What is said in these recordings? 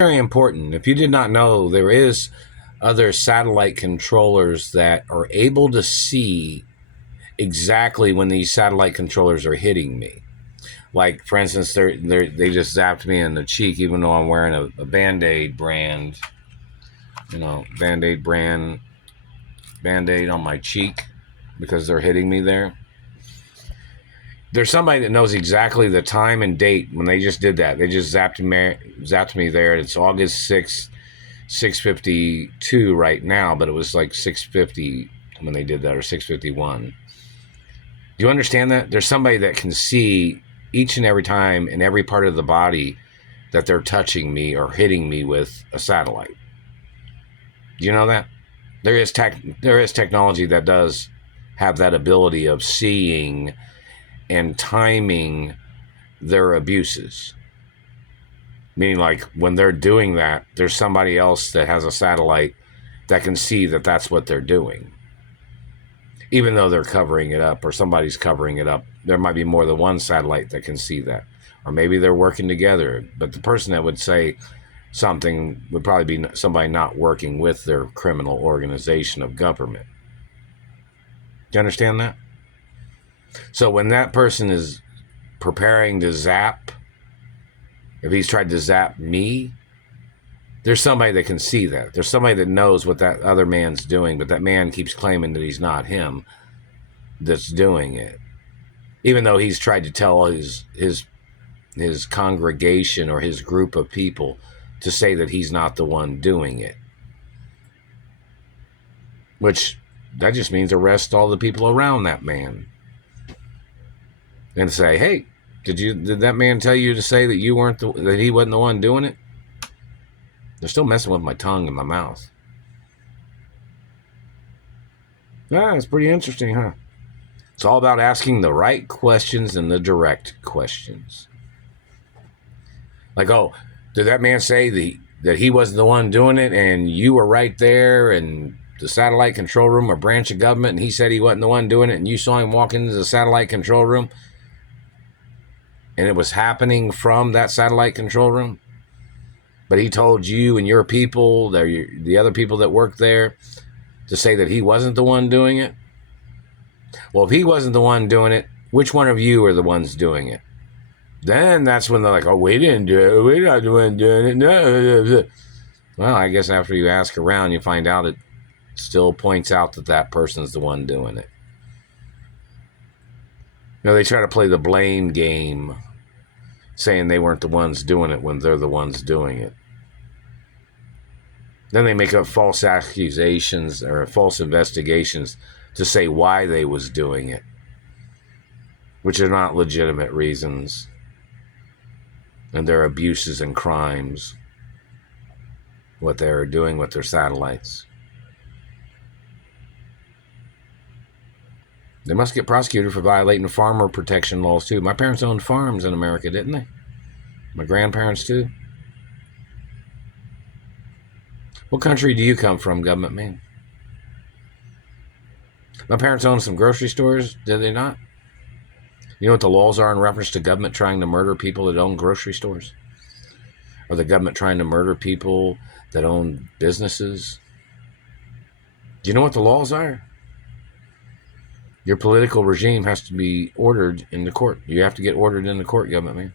Very important. If you did not know, there is other satellite controllers that are able to see exactly when these satellite controllers are hitting me. Like, for instance, they just zapped me in the cheek, even though I'm wearing a Band-Aid brand, Band-Aid brand Band-Aid on my cheek because they're hitting me there. There's somebody that knows exactly the time and date when they just did that. They just zapped me there. It's August 6th, 6:52 right now, but it was like 6:50 when they did that, or 6:51. Do you understand that? There's somebody that can see each and every time in every part of the body that they're touching me or hitting me with a satellite. Do you know that? There is technology that does have that ability of seeing and timing their abuses. Meaning, like, when they're doing that, there's somebody else that has a satellite that can see that that's what they're doing. Even though they're covering it up, or somebody's covering it up, there might be more than one satellite that can see that. Or maybe they're working together. But the person that would say something would probably be somebody not working with their criminal organization of government. Do you understand that? So when that person is preparing to zap, if he's tried to zap me, there's somebody that can see that. There's somebody that knows what that other man's doing, but that man keeps claiming that he's not him that's doing it. Even though he's tried to tell his congregation or his group of people to say that he's not the one doing it. Which, that just means arrest all the people around that man. And say, hey, did that man tell you to say that that he wasn't the one doing it? They're still messing with my tongue and my mouth. Yeah, it's pretty interesting, huh? It's all about asking the right questions and the direct questions. Like, oh, did that man say that he wasn't the one doing it and you were right there in the satellite control room or branch of government and he said he wasn't the one doing it and you saw him walk into the satellite control room and it was happening from that satellite control room? But he told you and your people, the other people that work there, to say that he wasn't the one doing it? Well, if he wasn't the one doing it, which one of you are the ones doing it? Then that's when they're like, oh, we didn't do it. We're not the one doing it. No. Well, I guess after you ask around, you find out it still points out that that person's the one doing it. They try to play the blame game, saying they weren't the ones doing it when they're the ones doing it. Then they make up false accusations or false investigations to say why they was doing it, which are not legitimate reasons. And they're abuses and crimes, what they're doing with their satellites. They must get prosecuted for violating farmer protection laws too. My parents owned farms in America, didn't they? My grandparents too. What country do you come from, government man? My parents owned some grocery stores, did they not? You know what the laws are in reference to government trying to murder people that own grocery stores? Or the government trying to murder people that own businesses? Do you know what the laws are? Your political regime has to be ordered in the court. You have to get ordered in the court, government man.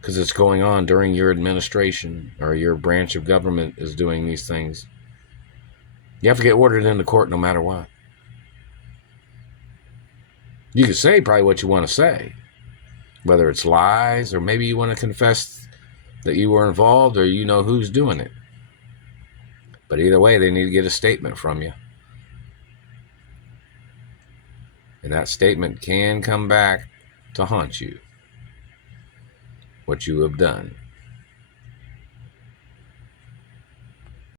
Because it's going on during your administration, or your branch of government is doing these things. You have to get ordered in the court no matter what. You can say probably what you want to say, whether it's lies or maybe you want to confess that you were involved or you know who's doing it. But either way, they need to get a statement from you. And that statement can come back to haunt you, what you have done.